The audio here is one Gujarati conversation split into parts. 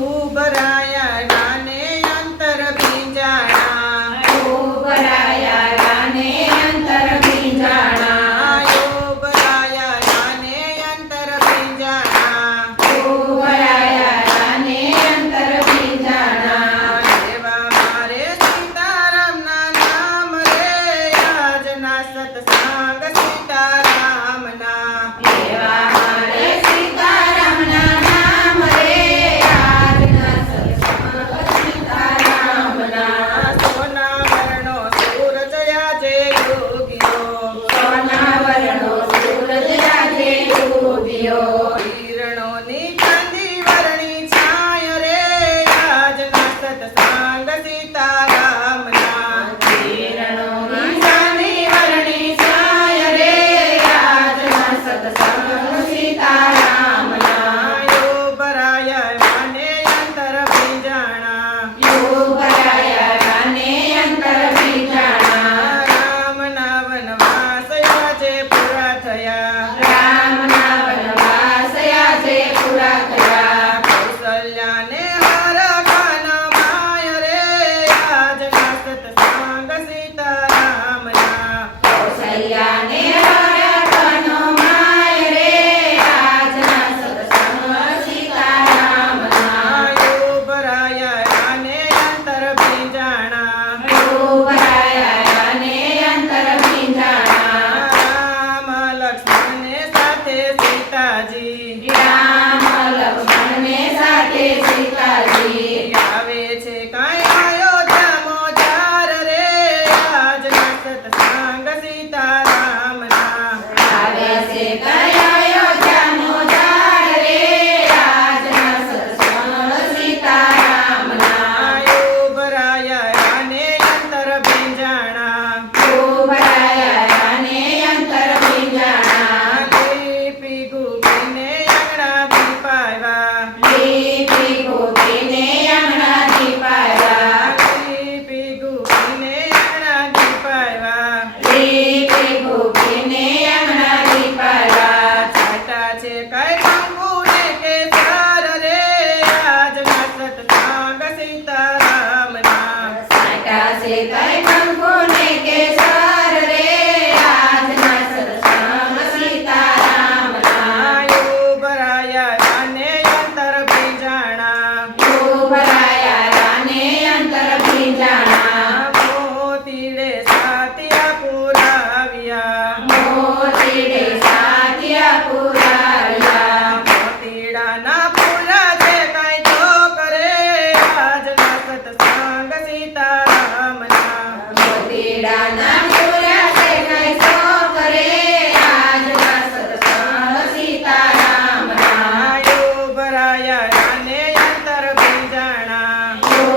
ઉભરાયા રાને અંતર ભીંજાણા ઉભરાયા રાને અંતર ભીંજાણા ઉભરાયા રાને અંતર ભીંજાણા ઉભરાયા રાને અંતર ભીંજાણા એવા મારે સીતારામના નામ રે આજના સત્સંગ સીતારામના એવા મારે સીતારામના નામ રે આજના સત્સંગ સીતારામના સોના વર્ણો સૂરજ આજે ઉગ્યો સોના વર્ણો સૂરજ આજે ઉગ્યો કિરણોની ચાંદી વર્ણી છાય રે આજના સત્સંગ સીતારામના કિરણોની ચાંદી વર્ણી છાય રે આજના સત્સંગ સીતારામના ઉભરાયા રાને અંતર ભીંજાણા ઉભરાયા રાને અંતર ભીંજાણા રામના વનવાસ આજે પૂરા થયા રામના વનવાસ આજે પૂરા થયા કૌશલ્યાને હરખાના માય રે આજના સત્સંગ સીતારામના કૌશલ્યાને હરખનો માય રે આજના સત્સંગ સીતારામના ઉભરાયા રાને અંતર ભીંજાણા ઉભરાયા રાને અંતર ભીંજાણા રામ લક્ષ્મણને સાથે સીતાજી રામ લક્ષ્મણને સાથે સીતાજી આવે છે કાંઈ અયોધ્યા મોજાર રે આજના સત્સંગ સીતારામના આવે છે કયા અયોધ્યા મોજાર રે આજના સત્સંગ સીતારામના ઉભરાયા રાને અંતર ભીંજાણા ઉભરાયા રાને અંતર ભીંજાણા લીપી ગુપીને આંગણાથી પાવ્યા લીપી ગોપીને આંગણાથી પાવ્યા લીપી ગુપીને આંગણાથી પાવ્યા લીપી ગોપીને આંગણાથી પાવ્યા છાટા છે કઈ કંકુને કેસર રે આજના સત્સંગ સીતારામના સાટા છે કઈ કંકુને કેસર રે આજના સત્સંગ સીતારામના ઉભરાયા રાને અંતર ભીંજાણા ઉભરાયા રાને અંતર ભીંજાણા મોતીડે સાતિયા પુરાવ્યા મોતીડે સાતિયા પુરાવ્યા મોતીડાના ફૂલા છે કઈ છોકરે આજના સત્સંગ સીતારામના મોતીડાના પૂરા છે કઈ છોકરે આજના સત્સંગ સીતારામના ઉભરાયા રાને અંતર ભીંજાણા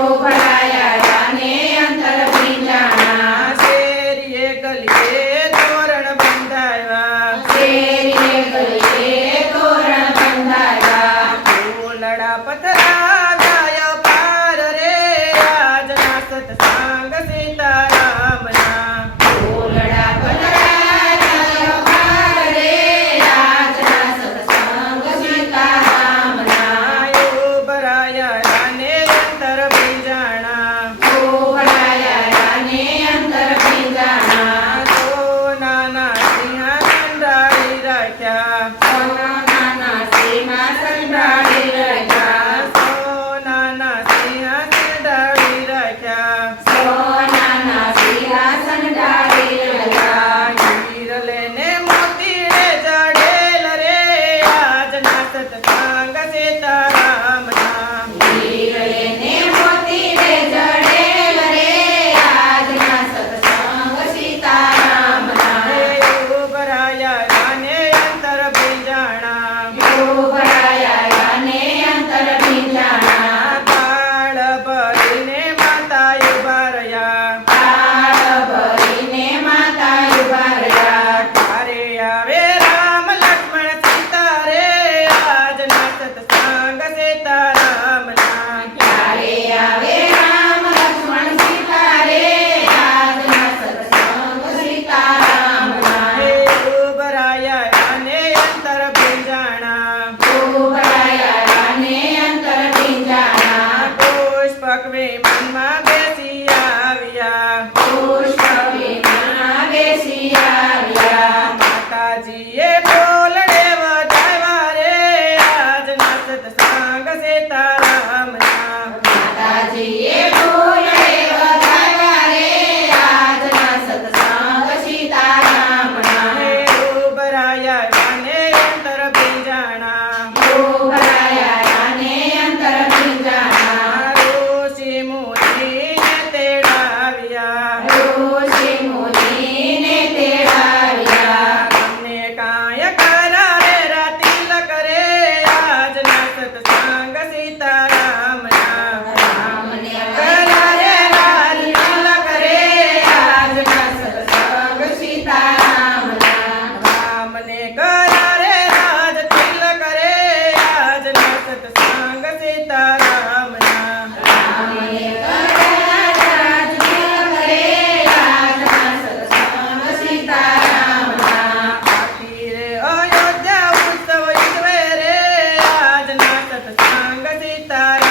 ઉભરાયા રાને અંતર ભીંજાણા શેરીએ ગલીએ તોરણ બંધાવ્યા શેરીએ ગલીએ તોરણ બંધાવ્યા ફૂલડા પથરાવ્યા પાર રે આજના સત્સંગ સીતારામના ફૂલડા પધરાવ્યા પાર રે આજના સત્સંગ સીતારામના ઉભરાયા રાને અંતર ભીંજાણા ઉભરાયા રાને અંતર ભીંજાણા સોનાના સિંહાસન ડાળી રાખ્યા સોનાના સિંહાસન ઢાળી રાખ્યા સીતારામના માતાજીએ ફૂલડે વધાવ્યા રે આજના સત્સંગ સીતારામના. હે ઉભરાયા રાને અંતર ભીંજાણા ઉભરાયા રાને અંતર ભીંજાણા. ઋષિ મુનિને તેડાવ્યા ઋષિ મુનિને તેડાવ્યા. તમને કાય કરારે રાતિલક રે આજના સત્સંગ સીતારામના રામને કરારે રાતિલક રે આજના સત્સંગ સીતારામના. રામને કરારે રાજ તિલક રે આજના સત્સંગ સીતારામના રામને કરારે રાતિલક રે આજના સત્સંગ સીતારામના. આખી રે અયોધ્યા ઉત્સવ ઉજવે રે આજના સત્સંગ સીતારામના